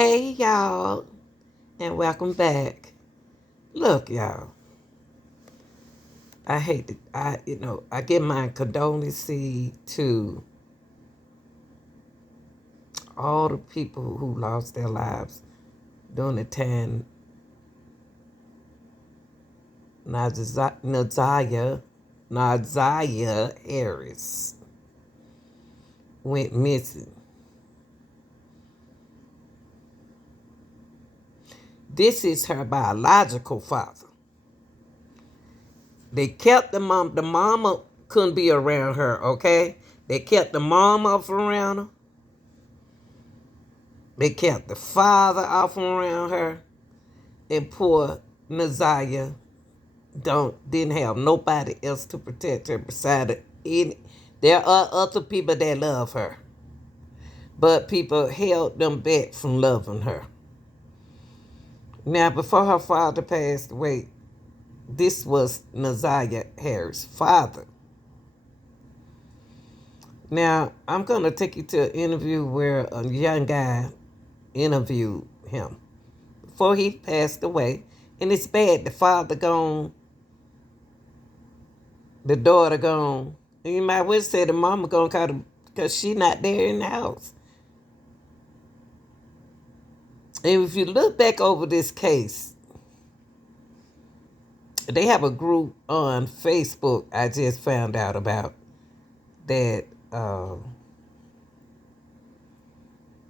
Hey, y'all, and welcome back. Look, y'all, I hate to, I give my condolences to all the people who lost their lives during the time Naziah Harris went missing. This is her biological father. They kept the mom. The mama couldn't be around her, okay? They kept the mom off around her. They kept the father off around her. And poor Naziah didn't have nobody else to protect her beside her. There are other people that love her. But people held them back from loving her. Now, before her father passed away, this was Naziah Harris' father. Now, I'm going to take you to an interview where a young guy interviewed him before he passed away. And it's bad. The father gone, the daughter gone. And you might well say the mama gone because she not there in the house. And if you look back over this case, they have a group on Facebook I just found out about that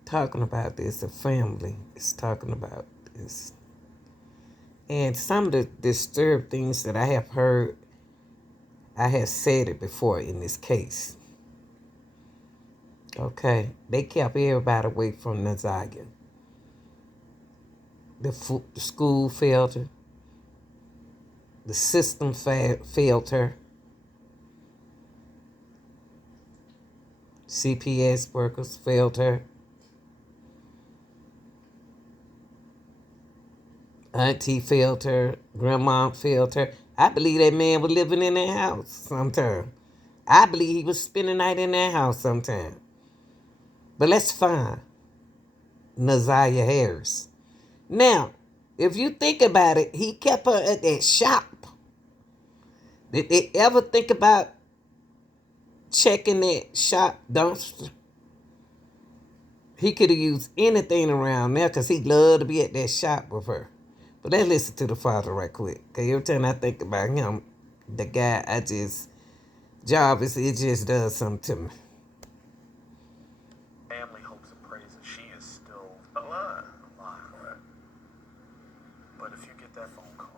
talking about this. A family is talking about this. And some of the disturbed things that I have heard, I have said it before in this case. Okay, they kept everybody away from Naziah. The school failed her. The system failed her. CPS workers failed her. Auntie failed her. Grandma failed her. I believe that man was living in their house sometime. I believe he was spending the night in their house sometime. But let's find Naziah Harris. Now, if you think about it, he kept her at that shop. Did they ever think about checking that shop dumpster? He could have used anything around there because he loved to be at that shop with her. But let's listen to the father right quick. Because every time I think about him, the guy, Jarvis, it just does something to me. Family hopes and prays that she is still alive. Right? But if you get that phone call,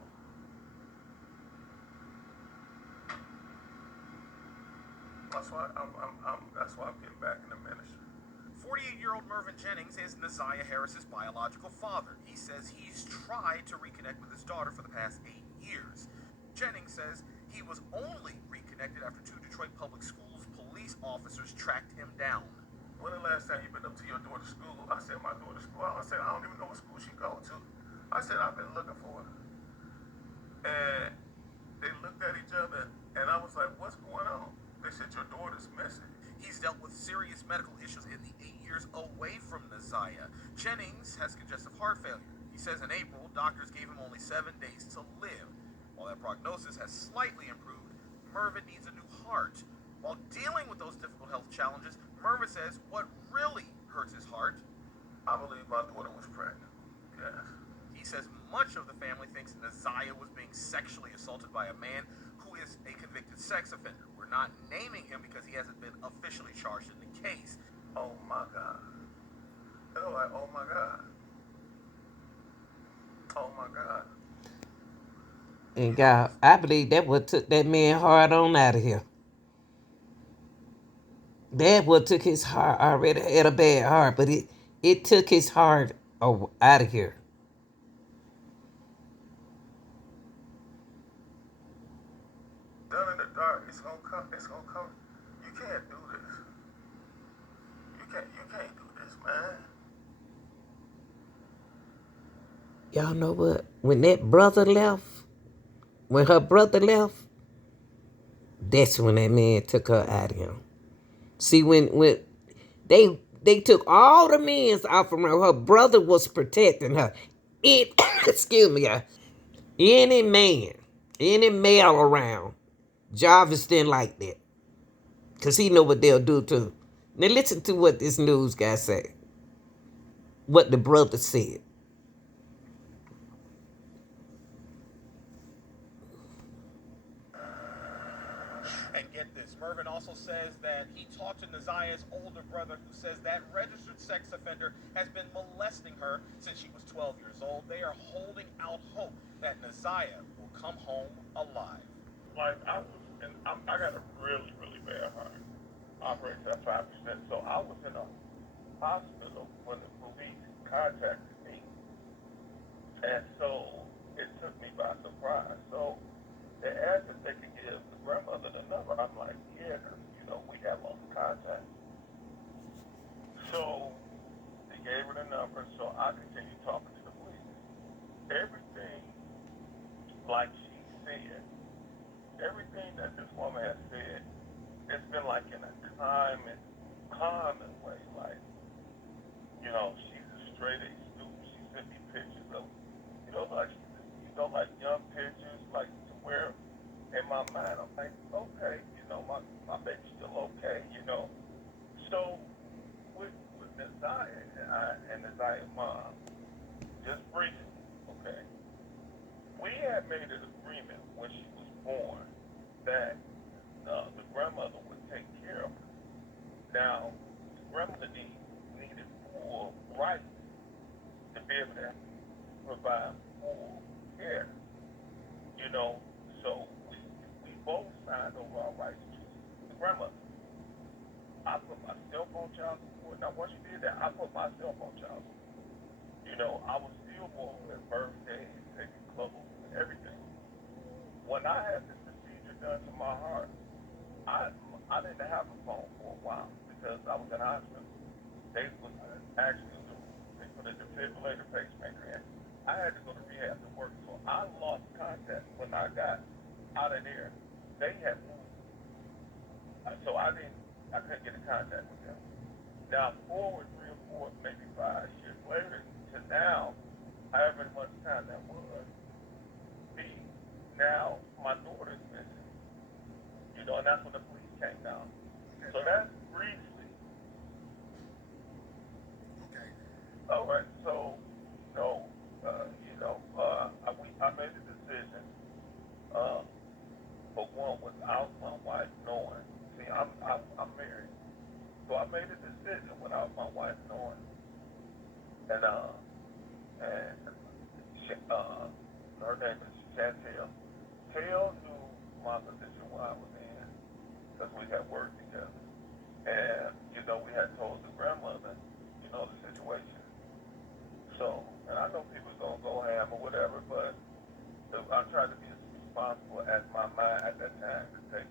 that's why I'm getting back in the ministry. 48-year-old Mervyn Jennings is Naziah Harris's biological father. He says he's tried to reconnect with his daughter for the past 8 years. Jennings says he was only reconnected after 2 Detroit Public Schools police officers tracked him down. When the last time you been up to your daughter's school? I said, my daughter's school. I said, I don't even know what school she go to. I said, I've been looking for her. And they looked at each other, and I was like, what's going on? They said, your daughter's missing. He's dealt with serious medical issues in the 8 years away from Naziah. Jennings has congestive heart failure. He says in April, doctors gave him only 7 days to live. While that prognosis has slightly improved, Mervyn needs a new heart. While dealing with those difficult health challenges, Mervyn says what really hurts his heart. I believe my daughter was pregnant. Yes. He says much of the family thinks Naziah was being sexually assaulted by a man who is a convicted sex offender. We're not naming him because he hasn't been officially charged in the case. Oh my God. They're like, oh my God. Oh my God. And God, I believe that what took that man hard on out of here. That what took his heart. Already had a bad heart, but it took his heart out of here. Done in the dark, it's gonna come. It's gonna come. You can't do this. You can't do this, man. Y'all know what? When that brother left, when her brother left, that's when that man took her out of him. See, when they They took all the men's off from her. Her brother was protecting her. It, excuse me, any man, any male around, Jarvis didn't like that. Because he know what they'll do to him. Now listen to what this news guy said. What the brother said. And get this, Mervin also says that he talked to Nazia's older brother, who says that registered sex offender has been molesting her since she was 12 years old. They are holding out hope that Nazia will come home alive. Like, I got a really, really bad heart. Operates at 5%. So I was in a hospital when the police contacted me. And so it took me by surprise. So they asked if they could give the grandmother the number. I'm like, yeah, because, we have lost contact. So they gave her the number, so I continued talking to the police. Everything, like she said, everything that this woman has said, it's been like in a common way. Like, she's a straight A student. She sent me pictures of, like, like young pictures, like to where in my mind, I'm like, okay, my baby's still okay. So with Nazia and Nazia's mom, just briefly, okay, we had made an agreement when she was born that the grandmother would take care of her. Now, the grandmother needed full rights to be able to provide full care, you know. So we both signed over our rights to the grandmother. I put myself on child support. Now, once you did that, I put myself on child support. I was still born with birthdays, taking clothes, and everything. When I had this procedure done to my heart, I didn't have a phone for a while because I was in hospital. They was actually they put a defibrillator pacemaker in. I had to go to rehab to work, so I lost contact when I got out of there. They had moved, so I couldn't get in contact with them. Now forward 3 or 4, maybe 5 years later to now, however much time that was, me now my daughter's missing. And that's when the police came down. So that's briefly. Okay. All right. So, no, I made a decision. For one, without my wife knowing. See, I'm married, so I made a decision without my wife knowing. And she, her name is Chantel. Tail knew my position where I was in because we had worked together. And, we had told the grandmother, the situation. So, and I know people's going to go ham or whatever, but I tried to be as responsible as my mind at that time could take.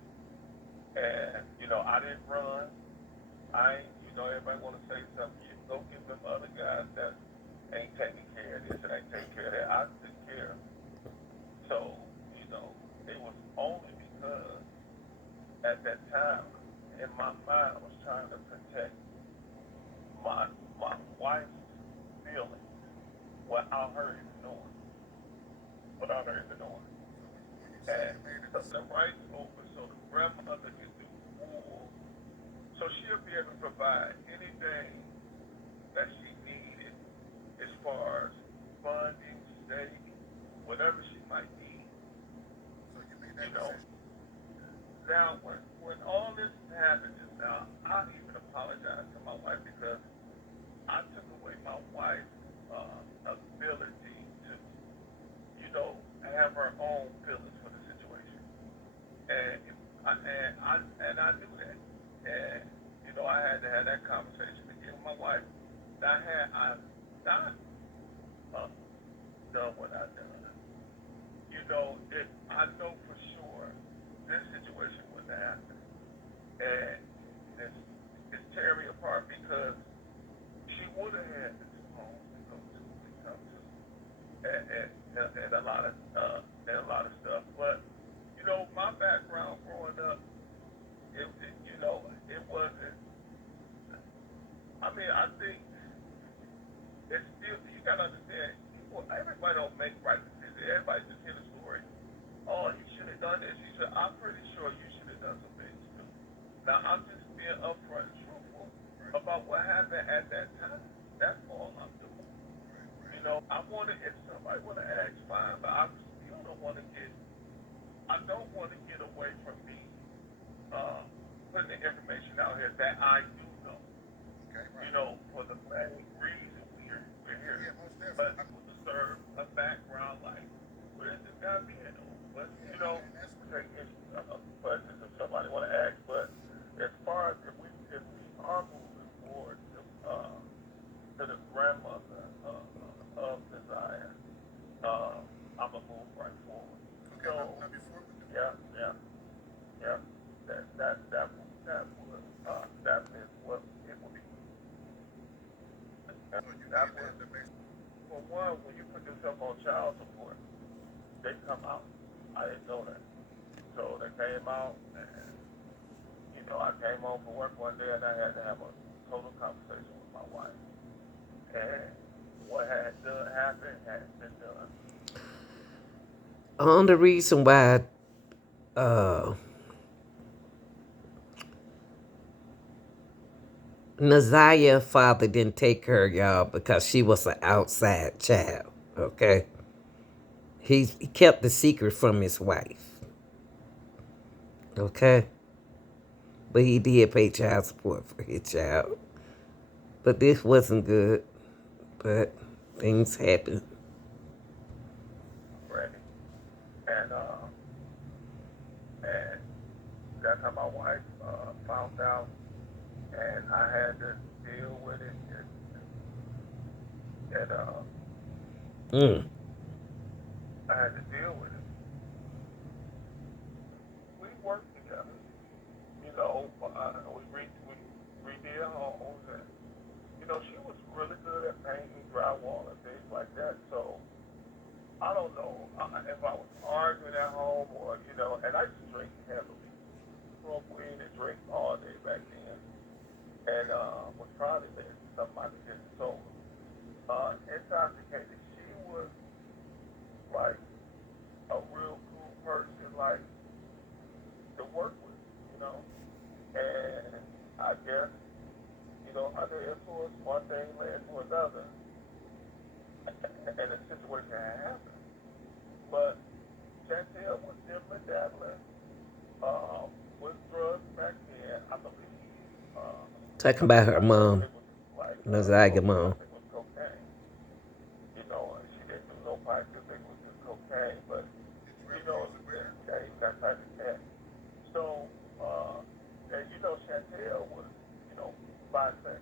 And, I didn't run. Everybody want to say something. You go give them other guys that ain't taking care of this and ain't taking care of that. I took care of it. So, it was only because at that time, in my mind, I was trying to protect my wife's feelings without her even knowing. Without her even knowing. And the rights open so the grandmother can do full. So she'll be able to provide anything that she needed as far as funding, saving, whatever she might need. So now when all this happened just now, I even apologize to my wife because I took away my wife's ability to, have her own feelings for the situation. And I knew that. And I had to have that conversation again with my wife. Had I not done what I done, if I know for sure this situation wouldn't happen. And it's tearing me apart because she would have had the 2 homes to go to and come to, and a lot of stuff. But my background growing up, it wasn't. I mean, everybody just hear the story. Oh, you should have done this. You should. I'm pretty sure you should have done some things too. Now I'm just being upfront and truthful about what happened at that time. That's all I'm doing. I want to. If somebody want to ask, fine, but I still don't want to get. I don't want to get away from me uh, putting the information out here that I do know. Okay, right. For the main reason we're here. Yeah, most definitely. But I want to serve a background like where this guy being on. But take issue. But if somebody want to ask, but as far as if we are moving forward to the grandmother of Desire, I'm gonna move right forward. Okay, so now before we do. Yeah. That is what it will be. So you that was, for one, when you put yourself on child support, they come out. I didn't know that. So they came out, and I came home from work one day, and I had to have a total conversation with my wife. And what had done happened had been done. On the reason why Nazia's father didn't take her, y'all, because she was an outside child, okay? He kept the secret from his wife, okay? But he did pay child support for his child. But this wasn't good, but things happen. Ready. And that's how my wife found out, and I had to deal with it. And I had to deal with it. We worked together. We redid homes, and she was really good at painting, drywall, and things like that. So I don't know if I was arguing at home or and I used to drink heavily, smoke weed and drink all day back then, and was probably somebody getting sober, intoxicated. She was like a real cool person, like to work with, and I guess under influence, one thing led to another, and a situation had happened. But Chantel was dibbling dabbling with drugs back then, I believe. Talking about her mom, Like Nazia's mom. it was cocaine. She didn't do no pipe. I think it was just cocaine, but that type of thing. So, and Chantel was bisexual.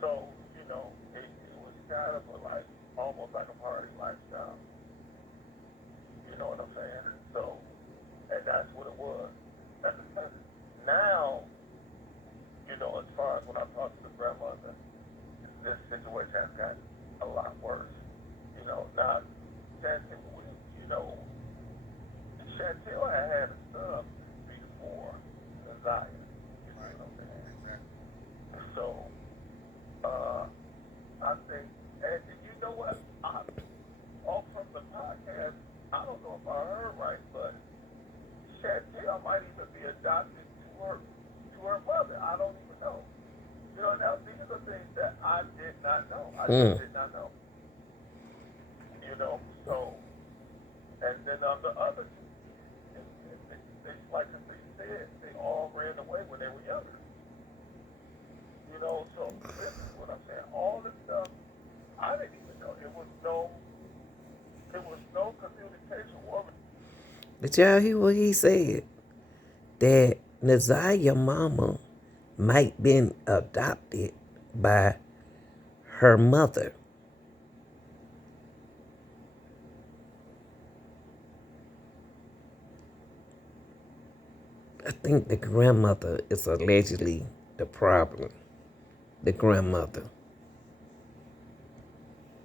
So, it was kind of almost like a party lifestyle. You know what I'm saying? So, and that's what it was. Now, as far as when I talk to the grandmother, this situation has gotten a lot worse. Now, Chantel had a son before Zion. You know what I'm saying? Exactly. So, I think, and you know what? Off from the podcast, I don't know if I heard right, but Chantel might even be adopted to her mother. I don't even know. Now these are things that I did not know. I just did not know. So, and then the other two, they like they said, they all ran away when they were younger. So this is what I'm saying. All this stuff, I didn't even know. It was no communication. But y'all hear what he said? That Nazia's mama might been adopted by her mother. I think the grandmother is allegedly the problem. The grandmother.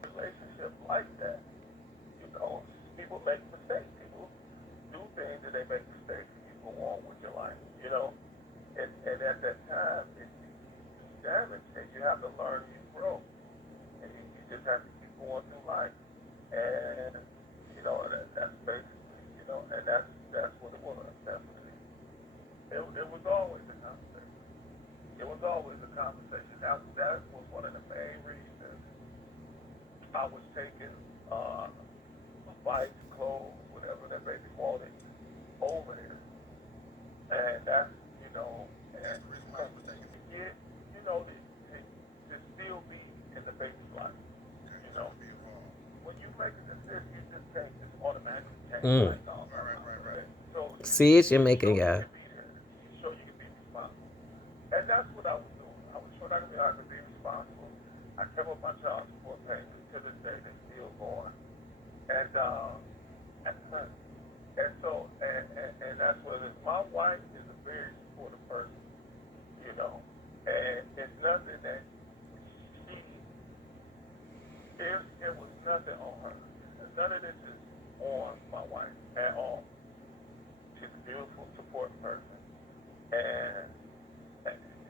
Relationship like that. People make mistakes. People do things and they make mistakes and you go on with your life. And at that time, it's damaged and you have to learn, you grow. And you just have to keep going through life. And, That's basically, and that's what it was. That's what it is. It was always a conversation. It was always a conversation. That was one of the main reasons I was taking bikes, clothes, whatever that baby wanted over there. And that's, and that's the reason why I was taking it. Get, to still be in the baby's life. You know, when you make a decision, you just can't just automatically change Mm. like, oh, right. So See, it's so Jamaican you guy. can be there. So you can be responsible. And that's what I was doing. I was showing I could be responsible. I kept up my child support payments. To this day, they still going. And and so and that's what it is. My wife is a very supportive person, you know, and it's nothing that she it was nothing on her. None of this is on my wife at all. She's a beautiful, supporting person, and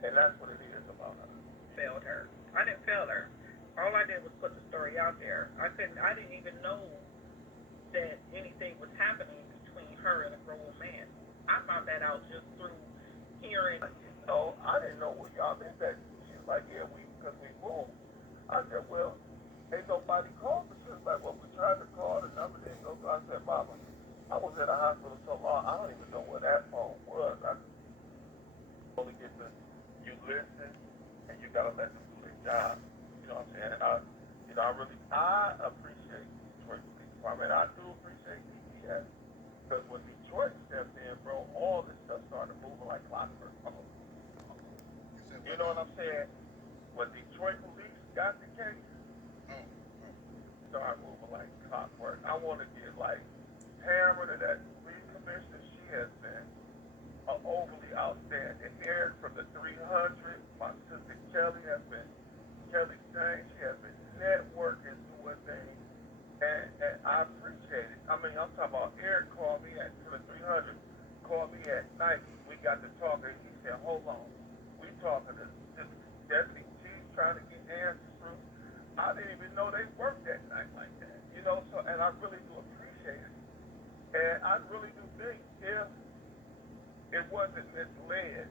and that's what it is about her. Failed her. I didn't fail her. All I did was put the story out there. I didn't even know that anything was happening between her and a grown man. I found that out just through hearing. No, I didn't know what y'all meant. That she was like, yeah, because we moved. I said, well, ain't nobody called me. She was like, well, we tried to call, the number didn't go. I said, Mama, I was in the hospital so long, I don't even know where that phone was. I only get to, you listen, and you gotta let them do their job. You know what I'm saying? And I appreciate Detroit Police Department. I do appreciate DPS. Because when Detroit stepped in, bro, all this stuff started moving like clockwork. You know what I'm saying? When Detroit Police got the case, started moving like clockwork. I want to get like Tamara, that police commissioner, she has been overly outstanding. Eric from the 300, my sister Kelly has been, Kelly Stain, she has been networking, doing things, and I appreciate it. I mean, I'm talking about Eric called me at for the 300, called me at night. We got to talking. He said, hold on, we talking to Deputy Chief trying to get answers through. I didn't even know they worked that night like that, So, and I really do appreciate it, and I really do think if it wasn't misled,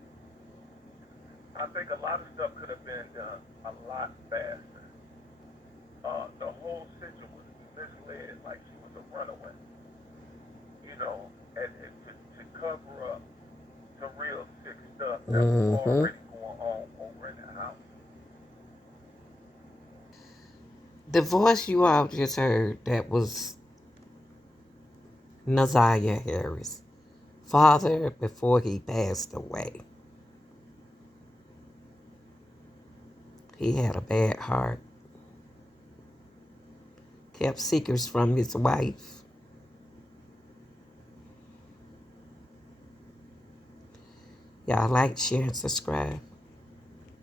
I think a lot of stuff could have been done a lot faster. The whole situation was misled, like she was a runaway, and to cover up the real sick stuff that was Mm-hmm. already going on over in the house. The voice you all just heard, that was Naziah Harris, father before he passed away. He had a bad heart, kept secrets from his wife. Y'all like, share, and subscribe.